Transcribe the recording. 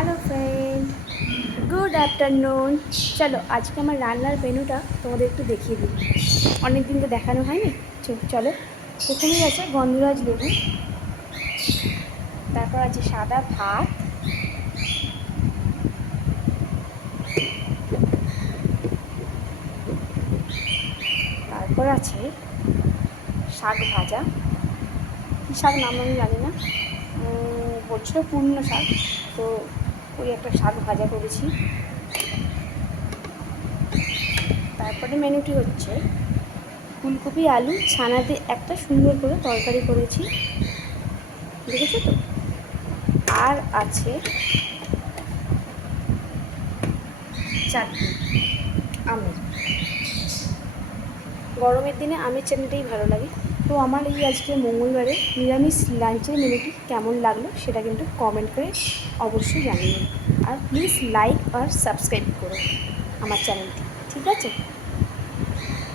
Hello friend, good afternoon. চলো আজকে আমার রান্নার মেনুটা তোমাদের একটু দেখিয়ে দিই। অনেক দিন তো দেখানো হয়নি। চলো, প্রথমেই আছে গন্ধরাজ লেবু, তারপর আছে সাদা ভাত, তারপর আছে শাক ভাজা। কী শাক নাম আমি জানি না, বলছিল পূর্ণ শাক, তো ওই একটা শাক ভাজা করেছি। তারপরে মেনুটি হচ্ছে ফুলকপি আলু ছানা দিয়ে একটা সুন্দর করে তরকারি করেছি, দেখেছো তো। আর আছে চাটনি, আমের। গরমের দিনে আমের চাটনিটাই ভালো লাগে। তো আমার এই আজকে মঙ্গলবারে নিরামিষ লাঞ্চের মেনুটি কেমন লাগলো সেটা কিন্তু কমেন্ট করে অবশ্যই জানিয়ে। আর প্লিজ লাইক আর সাবস্ক্রাইব করো আমার চ্যানেলটি, ঠিক আছে।